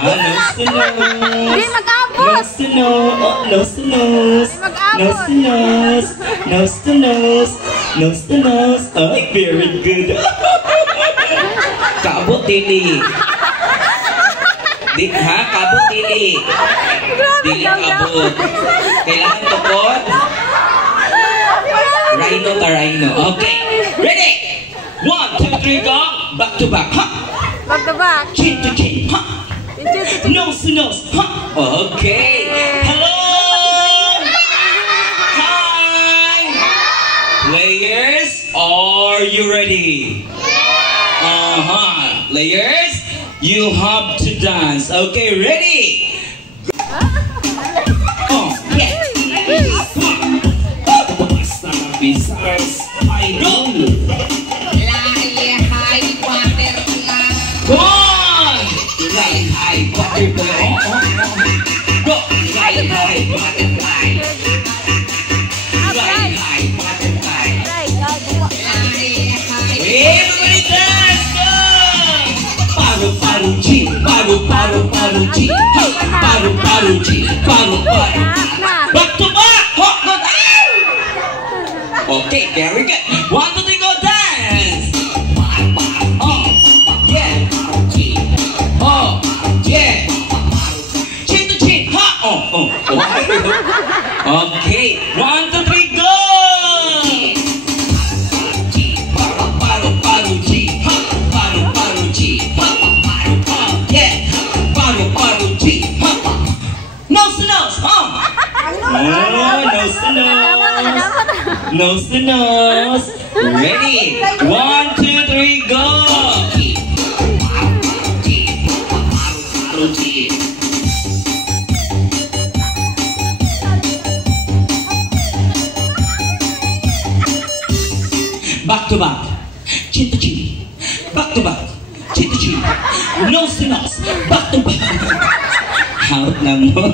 Nose to nose. Hindi mag-abot. Nose to nose. Oh, nose to nose. Nose to nose. Nose to nose. Nose to nose. Ay, very good. Kabot, dili. Ha? Kabot, dili. Dili kabot. Kailangan tukod. Rhino ta rhino. Okay. Ready? 1, 2, 3, go. Back to back. Ha. Back to back. Chin to chin. Ha. Nose to nose. Ha. Okay. Hello. Hi. Players, are you ready? Players, you have to dance. Okay, ready? Oh, yeah. Bisars, I know. Go on! Fly high, butterfly. Go! Fly high, butterfly. Fly high, butterfly. Everybody dance! Go! Paru, paru, chi. Paru, paru, paru, chi. Paru, paru, chi. Paru, paru. Back to back! Hot, good. Okay, very good. 1, 2, 3, go dance! Oh, yeah. Oh, yeah. Chin to chin. Ha! Oh. Okay, 1, 2, 3, go! Paru, paru, paru, chi. Ha! Paru, paru, chi. Ha! Paru, yeah. Paru, paru, chi. Ha! Nose to nose. Oh, nose to nose. Nose to nose. Ready? 1, 2, 3, go! Back to back. Chin to chin. Back to back. Chin to chin. Nose to nose. Back to back. Out na mo.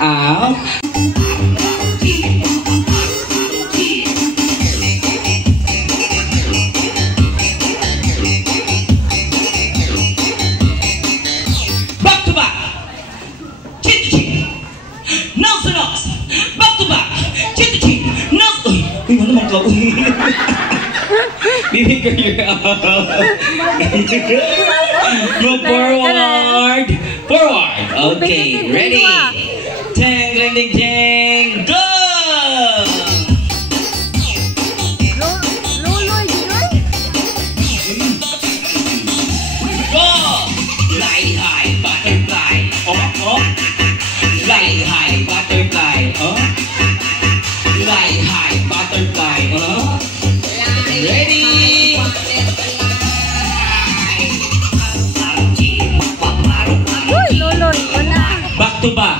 Out. Bibigyan you're out. Move forward. Forward. Okay, ready? Ding, ding, ding, ding. Go! Go! Fly high, butterfly. Oh. Fly high, butterfly. Oh. Fly high, butterfly. Oh. Ready? Back to back,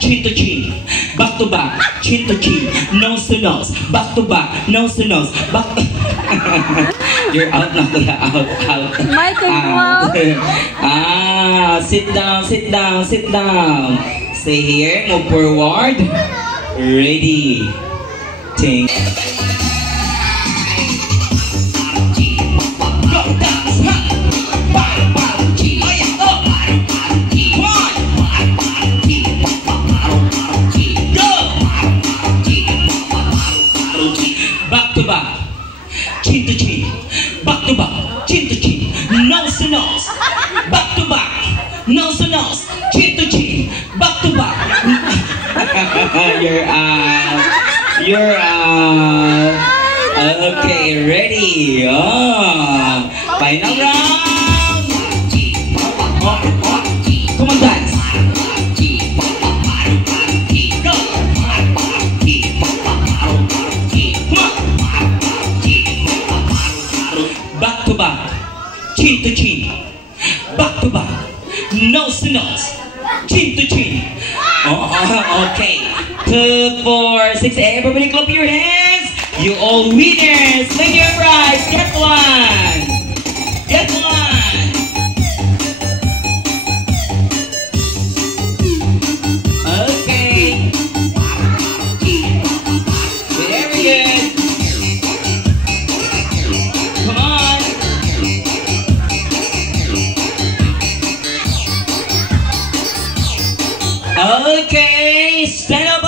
chin to chin. Back to back, chin to chin. Nose to nose. Back to back, nose to nose. Back. You're out na kuya. Out. Sit down. Stay here. Move forward. Ready. Ting. Back to back, chin to chin. Back to back, chin to chin. Nose to nose. Back to back, nose to nose. Chin to chin. Back to back. You're out. Okay, ready. Final round. Come on, dance. Back to back, chin to chin. Back to back, nose to nose. Chin to chin. Okay. 2, 4, 6. Everybody clap your hands. You all winners. Take your prize. Get one. Get one. Okay. Very good. Come on. Okay, stand up